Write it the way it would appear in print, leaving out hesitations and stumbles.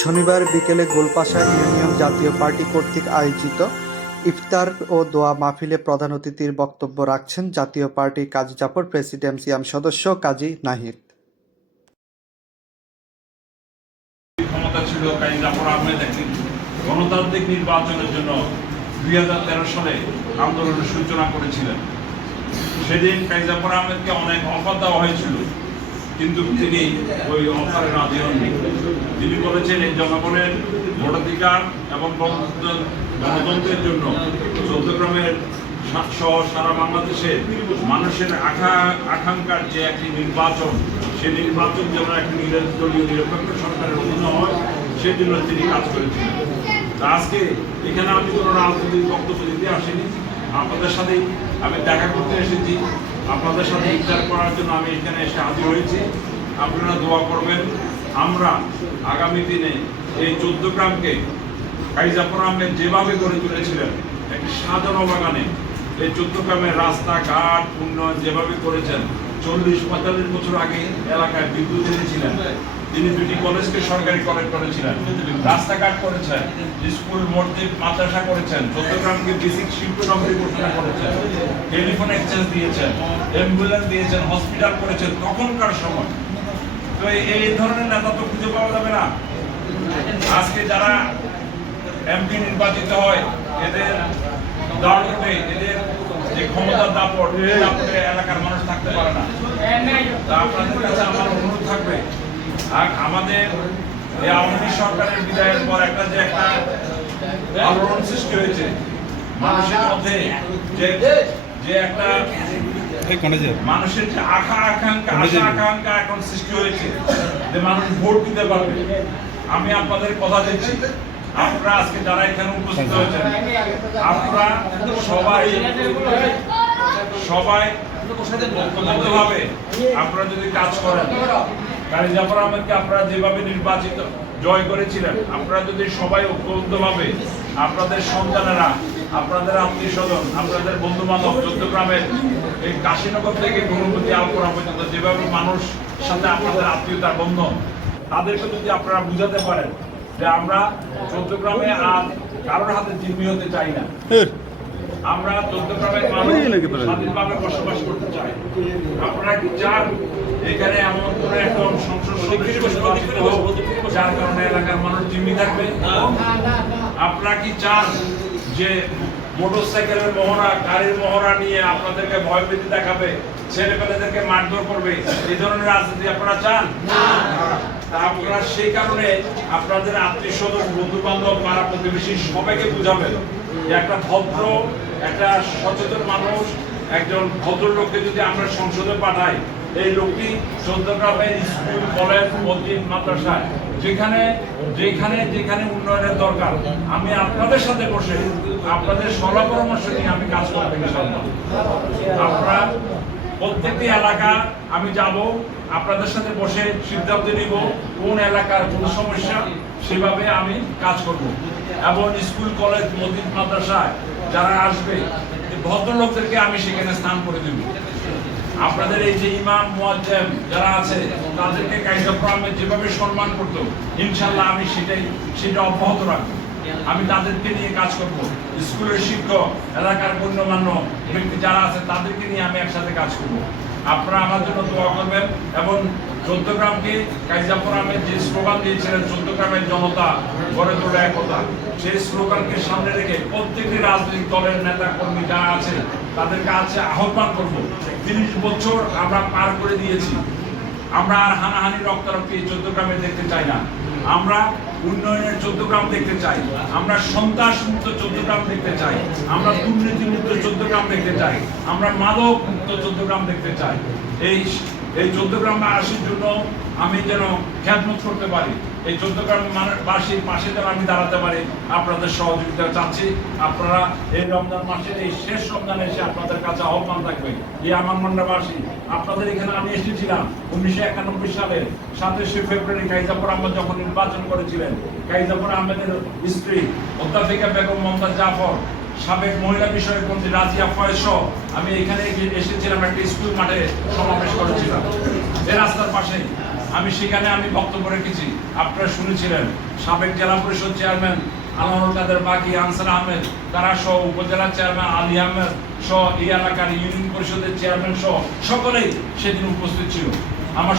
শনিবার বিকেলে গোলপাশা ইউনিয়ন জাতীয় পার্টি কর্তৃক আয়োজিত ইফতার ও দোয়া মাহফিলে প্রধান অতিথির বক্তব্য রাখছেন জাতীয় পার্টির কাজী জাফর প্রেসিডেন্সিয়াম সদস্য কাজী নাহিদ। ক্ষমতা ছিল কাজী জাফর আহমেদ একটি গণতান্ত্রিক নির্বাচনের জন্য 2013 সালে আন্দোলনের সূচনা করেছিলেন। সেদিন কাজী জাফর আহমেদকে অনেক অফার দেওয়া হয়েছিল, কিন্তু তিনি ওই অফারে রাজি হননি। তিনি বলেছেন এই জনগণের ভোটাধিকার এবং গণতন্ত্রের জন্য চৌদ্দগ্রামের সহ সারা বাংলাদেশে মানুষের আকাঙ্ক্ষার যে একটি নির্বাচন, সেই নির্বাচন যেন একটি নির্দলীয় নিরপেক্ষ সরকারের অধীনে হয়, সেই জন্য তিনি কাজ করেছিলেন। আজকে এখানে আমি কোনো রাজনৈতিক বক্তব্য দিতে আসিনি, আপনাদের সাথেই আমি দেখা করতে এসেছি। আপনাদের সাথে ইফতার করার জন্য আমি এখানে এসে হাজির হয়েছি। আপনারা দোয়া করবেন। আমরা আগামী দিনে এই চৌদ্দগ্রামকে কাজী জাফর আহমেদ যেভাবে গড়ে তুলেছিলেন একটি সাজানো বাগানে, এই চৌদ্দগ্রামের রাস্তাঘাট উন্নয়ন যেভাবে করেছেন, 40-45 বছর আগে এলাকায় বিদ্যুৎ এনেছিলেন, তিনি 2টি কলেজকে সরকারি কলেজ করেছিলেন, রাস্তাঘাট করেছেন, স্কুল মসজিদ মাদ্রাসা করেছেন, চৌদ্দগ্রামকে বেসিক শিল্প নগরী ঘোষণা করেছেন, টেলিফোন এক্সচেঞ্জ দিয়েছেন, অ্যাম্বুলেন্স দিয়েছেন, হসপিটাল করেছেন তখনকার সময়। তো এই ধরনের নেতা তো খুঁজে পাওয়া যাবে না। আজকে যারা এমপি নির্বাচিত হয়, এদের দাঁড়াতে এদের যে ক্ষমতার দাপট, এলাকার মানুষ থাকতে পারে না। তা আপনাদের কাছে আমার অনুরোধ থাকবে, আর আমাদের এই আওয়ামী লীগ সরকারের বিদায়ের পর একটা আলোড়ন সৃষ্টি হয়েছে মানুষের মধ্যে, যে একটা মানুষের যে আশা আকাঙ্ক্ষা এখন সৃষ্টি হয়েছে, যে মানুষ ভোট দিতে পারবে। আমি আপনাদের কথা দিচ্ছি, আপনারা আজকে যারা এখানে উপস্থিত হয়েছেন, আপনারা সবাই ঐক্যবদ্ধভাবে আপনারা যদি কাজ করেন, কাজী জাফর আহমেদকে আপনারা যেভাবে নির্বাচিত জয় করেছিলেন, আপনারা যদি সবাই ঐক্যবদ্ধভাবে আপনাদের সন্তানেরা, আপনাদের আত্মীয় স্বজন, আপনাদের বন্ধু বান্ধব, চৌদ্দগ্রামের এই কাশীনগর থেকে গুণপতি আলপোড়া পর্যন্ত যেভাবে মানুষ সাথে আপনাদের আত্মীয়তার বন্ধন, তাদেরকে যদি আপনারা বুঝাতে পারেন যে আমরা চৌদ্দগ্রামে আর কারোর হাতে জিম্মি হতে চাই না, আমরা চৌদ্দগ্রামের মানুষ স্বাধীনভাবে বসবাস করতে চাই। আপনারা কি চান এখানে এমন করে এখন সংসদ সদস্য যার কারণে এলাকার মানুষ জিম্মি থাকবে? আপনারা কি চান যে মোটরসাইকেলের মহড়া, গাড়ির মহড়া নিয়ে আপনাদেরকে ভয়ভীতি দেখাবে, ছেলেপেলেদেরকে মারধর করবে, এই ধরনের রাজনীতি আপনারা চান? আপনারা সেই কারণে আপনাদের আত্মীয় স্বজন, বন্ধু বান্ধব, পাড়া প্রতিবেশী সবাইকে বুঝাবেন যে একটা ভদ্র, একটা সচেতন মানুষ, একজন ভদ্রলোককে যদি আমরা সংসদে পাঠাই, এই লোকটি চৌদ্দগ্রামের স্কুল, কলেজ, মসজিদ, মাদ্রাসায় যেখানে যেখানে যেখানে উন্নয়নের দরকার, আমি আপনাদের সাথে বসে আপনাদের সলা পরামর্শ নিয়ে আমি কাজ করতে ইনশাআল্লাহ। আপনারা প্রত্যেকটি এলাকা আমি যাব, আপনাদের সাথে বসে সিদ্ধান্ত নিব কোন এলাকার কোন সমস্যা, সেভাবে আমি কাজ করব। এবং স্কুল, কলেজ, মসজিদ, মাদ্রাসায় যারা আসবে, ভদ্রলোকদেরকে আমি সেখানে স্থান করে দেব। আপনাদের এই যে ইমাম, মুয়াজ্জিন যারা আছে, তাদেরকে কাজী জাফর আহমেদ যেভাবে সম্মান করতো, ইনশাআল্লাহ আমি সেটা অব্যাহত রাখবো। আমি তাদেরকে নিয়ে কাজ করব। স্কুলের শিক্ষক, এলাকার গণ্যমান্য ব্যক্তি যারা আছে, তাদেরকে নিয়ে আমি একসাথে কাজ করব। আপনারা আমার জন্য দোয়া করবেন। এবং চৌদ্দগ্রামকে কাজী জাফর আহমেদ যে স্লোগান দিয়েছিলেন, চৌদ্দগ্রামের জনতা গড়ে তোলা একতা, সেই স্লোগানকে সামনে রেখে প্রত্যেকটি রাজনৈতিক দলের নেতা কর্মী যারা আছে, তাদের কাছে আহ্বান করব, 30 বছর আমরা পার করে দিয়েছি, আমরা আর হানাহানি, রক্তারক্তি চৌদ্দগ্রামে দেখতে চাই না। আমরা উন্নয়নের চৌদ্দগ্রাম দেখতে চাই, আমরা সন্ত্রাস মুক্ত চৌদ্দগ্রাম দেখতে চাই, আমরা দুর্নীতি মুক্ত চৌদ্দগ্রাম দেখতে চাই, আমরা মাদক মুক্ত চৌদ্দগ্রাম দেখতে চাই। এই চৌদ্দগ্রামবাসীর জন্য আমি যেন খেদমত করতে পারি, এই চৌদ্দগ্রামবাসীর পাশে যেন আমি দাঁড়াতে পারি, আপনাদের সহযোগিতা চাচ্ছি। আপনারা এই রমজান মাসের এই শেষ রমজানে এসে আপনাদের কাছে আহ্বান থাকবে, এই আমানমন্ডাবাসী, আপনাদের এখানে আমি এসেছিলাম 1991 সালের 27শে ফেব্রুয়ারি, কাজী জাফর আহমেদ যখন নির্বাচন করেছিলেন। কাজী জাফর আহমেদের স্ত্রী অধ্যাপিকা বেগম মমতাজ জাফর, সাবেক মহিলা বিষয়ক মন্ত্রী রাজিয়া ফয়েজ সহ আমি এখানে এসেছিলাম, একটা স্কুল মাঠে সমাবেশ করেছিলাম এই রাস্তার পাশে। আমি সেখানে বক্তব্য রেখেছি, আপনারা শুনেছিলেন। সাবেক জেলা পরিষদ চেয়ারম্যান আনোয়ারুল কাদের বাকি, আনসার আহমেদ তারা সহ, উপজেলা চেয়ারম্যান আলী আহমেদ সহ, এই এলাকার ইউনিয়ন পরিষদের চেয়ারম্যান সহ সকলেই সেদিন উপস্থিত ছিল। আমার